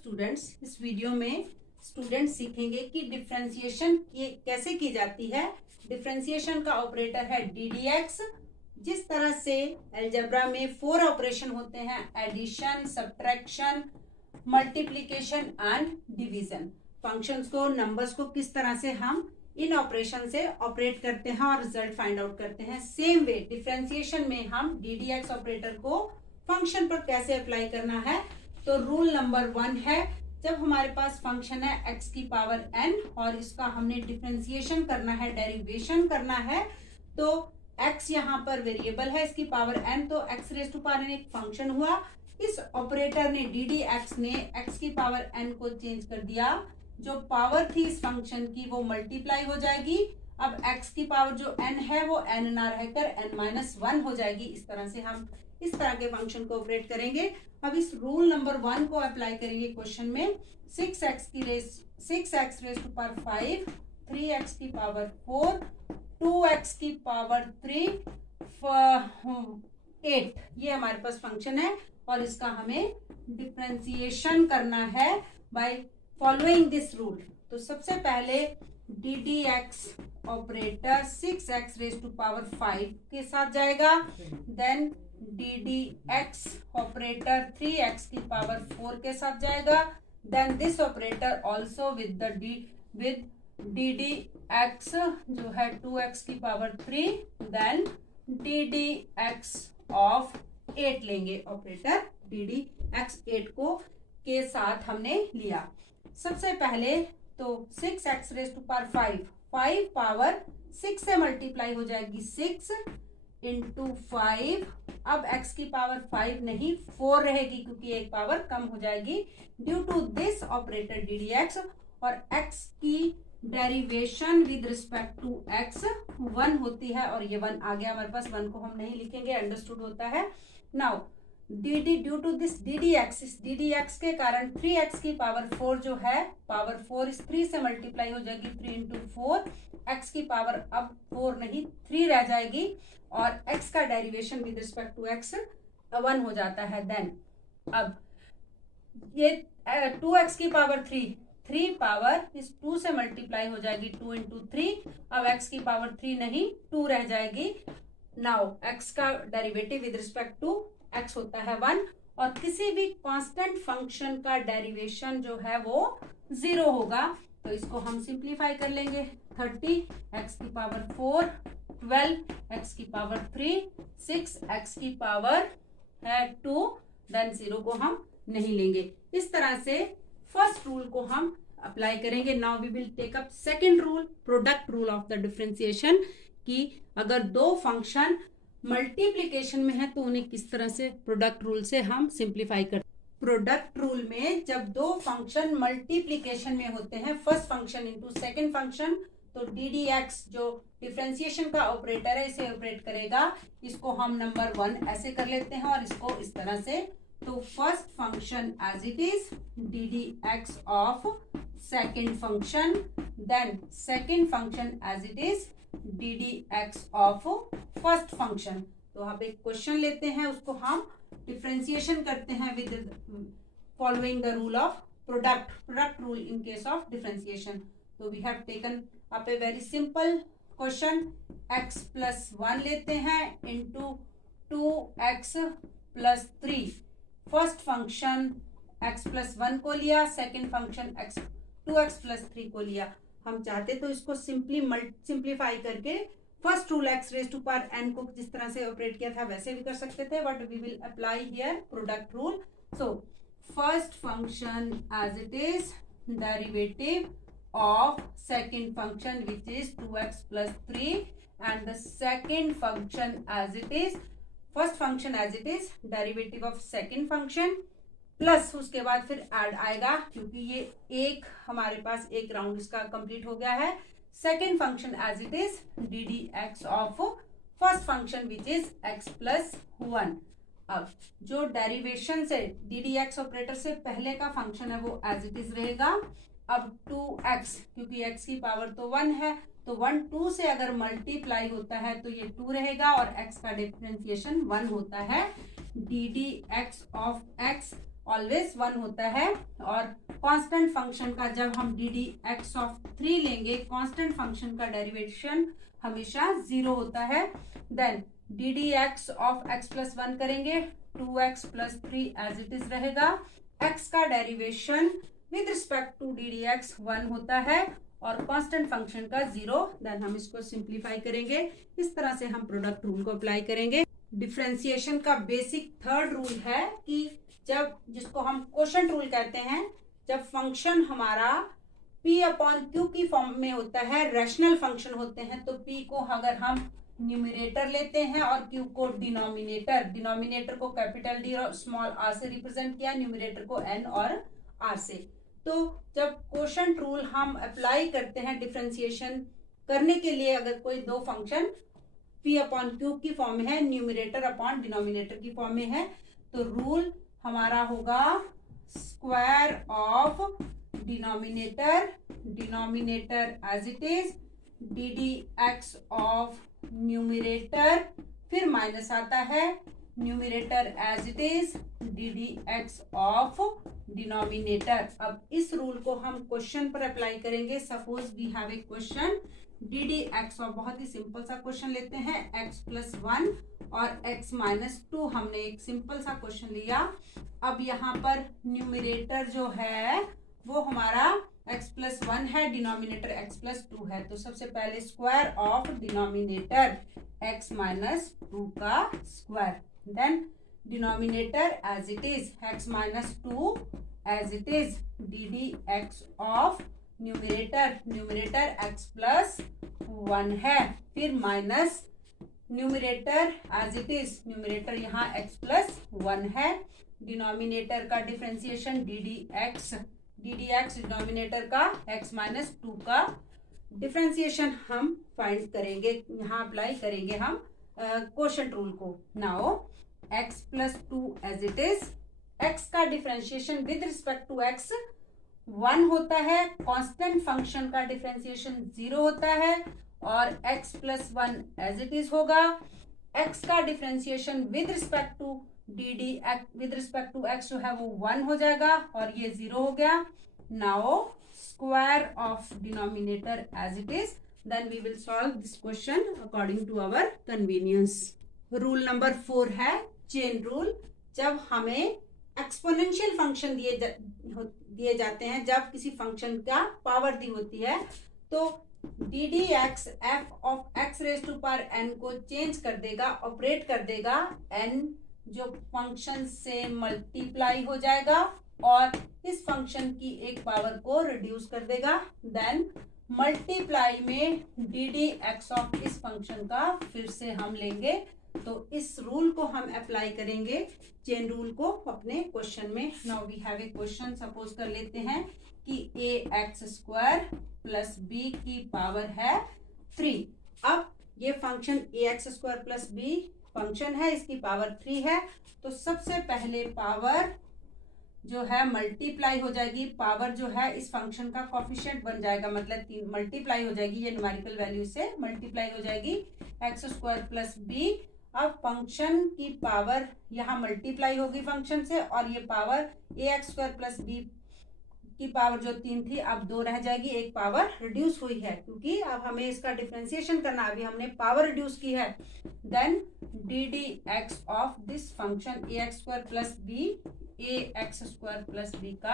Students, इस video में students सीखेंगे कि डिफरेंशिएशन कैसे की जाती है। डिफरेंशिएशन का ऑपरेटर है DDX। जिस तरह से अलजेब्रा में 4 ऑपरेशन होते हैं, addition, subtraction, multiplication and division. Functions को, नंबर्स को किस तरह से हम इन ऑपरेशन से ऑपरेट करते हैं और रिजल्ट फाइंड आउट करते हैं, सेम वे डिफरेंशिएशन में हम DDX ऑपरेटर को फंक्शन पर कैसे अप्लाई करना है। तो रूल नंबर 1 है, जब हमारे पास फंक्शन है x की पावर n और इसका हमने डिफरेंशिएशन करना है, डेरिवेशन करना है, तो x यहाँ पर वेरिएबल है, इसकी पावर n, तो x raise to power n एक फंक्शन हुआ। इस ऑपरेटर ने DDX ने x की पावर n को चेंज कर दिया, जो पावर थी इस फंक्शन की वो मल्टीप्लाई हो जाएगी। अब x की पावर जो n है वो n ना रहकर n-1 हो जाएगी। इस तरह से हम इस तरह के फंक्शन को ऑपरेट करेंगे। अब इस रूल नंबर 1 को अप्लाई करेंगे क्वेश्चन में। 6x raise to power 5, 3x की पावर 4, 2x की पावर 3, 8, ये हमारे पास फंक्शन है और इसका हमें डिफरेंशिएशन करना है बाय फॉलोइंग दिस रूल। तो सबसे पहले DDX operator 6x raise to power 5 के साथ जाएगा, देन DDX ऑपरेटर 3x की पावर 4 के साथ जाएगा, then this operator also with DDX जो है 2x की पावर 3, देन DDX ऑफ 8 लेंगे। ऑपरेटर DDX 8 को के साथ हमने लिया। सबसे पहले तो 6x raise to power 5 power 6 से मल्टीप्लाई हो जाएगी, 6 इंटू 5। अब x की पावर 5 नहीं 4 रहेगी क्योंकि एक पावर कम हो जाएगी due to this operator DDX। और x की derivation with respect to x 1 होती है और ये 1 आ गया हमारे पास। 1 को हम नहीं लिखेंगे, अंडरस्टूड होता है। Now due to this DDX, इस DDX के कारण 3x की पावर 4 जो है, पावर 4 इस 3 से मल्टीप्लाई हो जाएगी, 3 इंटू 4। x की पावर अब 4 नहीं 3 रह जाएगी और x का derivation with respect to x 1 हो जाता है। देन अब ये 2x की पावर 3 पावर इस 2 से मल्टीप्लाई हो जाएगी, 2 इंटू 3। अब x की पावर 3 नहीं 2 रह जाएगी। नाउ x का derivative with respect to x होता है 1 और किसी भी कांस्टेंट फंक्शन का डेरिवेशन जो है वो 0 होगा। तो इसको हम सिंप्लीफाई कर लेंगे। 30 x की पावर 4, 12 x की पावर 3, 6 x की पावर है 2, देन 0 को हम नहीं लेंगे। इस तरह से फर्स्ट रूल को हम अप्लाई करेंगे। Now we will take up second rule, product rule of the differentiation, कि अगर दो फंक्शन मल्टीप्लिकेशन में है तो उन्हें किस तरह से प्रोडक्ट रूल से हम सिंप्लीफाई करते हैं। प्रोडक्ट रूल में जब दो फंक्शन मल्टीप्लिकेशन में होते हैं, first function into second function, तो DDX जो डिफरेंशिएशन का ऑपरेटर है इसे ऑपरेट करेगा। इसको हम नंबर 1 ऐसे कर लेते हैं और इसको इस तरह से। तो first function as it is DDX of second function, then second function as it is DDX of first function. तो यहाँ पे क्वेश्चन लेते हैं, उसको हम डिफरेंशिएशन करते हैं with following the rule of product rule in case of differentiation. तो we have taken up a very simple question, x plus 1 लेते हैं into 2x plus 3। First function x plus 1 को लिया, सेकेंड फंक्शन 2x प्लस 3 को लिया। हम चाहते तो इसको सिंप्लीफाई करके first rule x raise to power n को जिस तरह से ऑपरेट किया था वैसे भी कर सकते थे, but we will apply here product rule. So first function as it is derivative of second function which is 2x plus 3 and the second function as it is, first function as it is derivative of second function plus उसके बाद फिर add आएगा क्योंकि ये एक हमारे पास एक round इसका कंप्लीट हो गया है। Second function as it is DDX of first function which is x plus 1। अब जो डेरिवेशन से DDX ऑपरेटर से पहले का फंक्शन है वो एज इट इज रहेगा। अब 2x, क्योंकि x की पावर तो 1 है, तो 1 2 से अगर मल्टीप्लाई होता है तो ये 2 रहेगा और x का डिफरेंशिएशन 1 होता है। DDX ऑफ x ऑलवेज 1 होता है। और कांस्टेंट फंक्शन का जब हम डी डी एक्स ऑफ 3 लेंगे, कांस्टेंट फंक्शन का डेरिवेशन हमेशा 0 होता है। Then d d x of x plus 1 करेंगे, 2x plus 3 as it is रहेगा। x का derivation with respect to d d x 1 होता है और कांस्टेंट फंक्शन का 0। देन हम इसको सिंप्लीफाई करेंगे। इस तरह से हम प्रोडक्ट रूल को अप्लाई करेंगे। डिफरेंशिएशन का बेसिक थर्ड रूल है कि जब, जिसको हम क्वोशंट रूल कहते हैं, जब फंक्शन हमारा p अपॉन q की फॉर्म में होता है, रैशनल फंक्शन होते हैं, तो p को अगर हम न्यूमरेटर लेते हैं और q को डिनोमिनेटर, डिनोमिनेटर को कैपिटल D और स्मॉल r से रिप्रेजेंट किया, न्यूमरेटर को n और r से। तो जब क्वोशंट रूल हम अप्लाई करते हैं डिफरेंशिएशन करने के लिए, अगर कोई दो फंक्शन p अपॉन q की फॉर्म में है, न्यूमरेटर अपॉन डिनोमिनेटर की फॉर्म में है, तो रूल हमारा होगा square of denominator as it is, d d x of numerator, फिर माइनस आता है numerator as it is, d d x of denominator. अब इस रूल को हम क्वेश्चन पर अप्लाई करेंगे। Suppose we have a question d d x of, बहुत ही सिंपल सा क्वेश्चन लेते हैं, x प्लस 1 और x माइनस 2, हमने एक सिंपल सा क्वेश्चन लिया। अब यहाँ पर न्यूमरेटर जो है वो हमारा x प्लस 1 है, डिनोमिनेटर x प्लस 2 है। तो सबसे पहले square of denominator x minus 2 का square, then denominator as it is x minus 2 as it is, d d x of numerator x plus 1 है, फिर minus numerator as it is, numerator यहाँ x plus 1 है, denominator का differentiation d d x denominator का x minus 2 का differentiation हम find करेंगे, यहाँ अप्लाई करेंगे हम क्वोशंट रूल को। Now x plus 2 as it is, x का differentiation with respect to x 1 होता है, कांस्टेंट फंक्शन का डिफरेंशिएशन 0 होता है, और x plus 1 as it is होगा। x का differentiation with respect to d d with respect to x जो है वो 1 हो जाएगा और ये 0 हो गया। Now square of denominator as it is, then we will solve this question according to our convenience. Rule number 4 है चेन रूल। जब हमें एक्सपोनेंशियल फंक्शन दिए जाते हैं, जब किसी फंक्शन का पावर दी होती है, तो d d x f of x raise to power n को चेंज कर देगा, ऑपरेट कर देगा, एन जो फंक्शन से मल्टीप्लाई हो जाएगा और इस फंक्शन की एक पावर को रिड्यूस कर देगा। देन मल्टीप्लाई में डी डी एक्स ऑफ इस फंक्शन का फिर से हम लेंगे। तो इस रूल को हम अप्लाई करेंगे, चेन रूल को, अपने क्वेश्चन में। Now we have a question, suppose कर लेते हैं कि a x square plus b की पावर है 3। अब ये function a x square plus b function है, इसकी पावर 3 है, तो सबसे पहले पावर जो है मल्टीप्लाई हो जाएगी, पावर जो है इस फंक्शन का कोफिशिएंट बन जाएगा, मतलब 3 मल्टीप्लाई हो जाएगी, ये न्यूमेरिकल वैल्यू से मल्टीप्लाई हो जाएगी, एक्स स्क्वायर प्लस बी। अब फंक्शन की पावर यहाँ मल्टीप्लाई होगी फंक्शन से, और ये पावर ए एक्स स्क्वायर प्लस बी की पावर जो 3 थी अब 2 रह जाएगी, एक पावर रिड्यूस हुई है क्योंकि अब हमें इसका डिफरेंशिएशन करना, अभी हमने पावर रिड्यूस की है। Then d d x of this function a x square plus b, a x square plus b का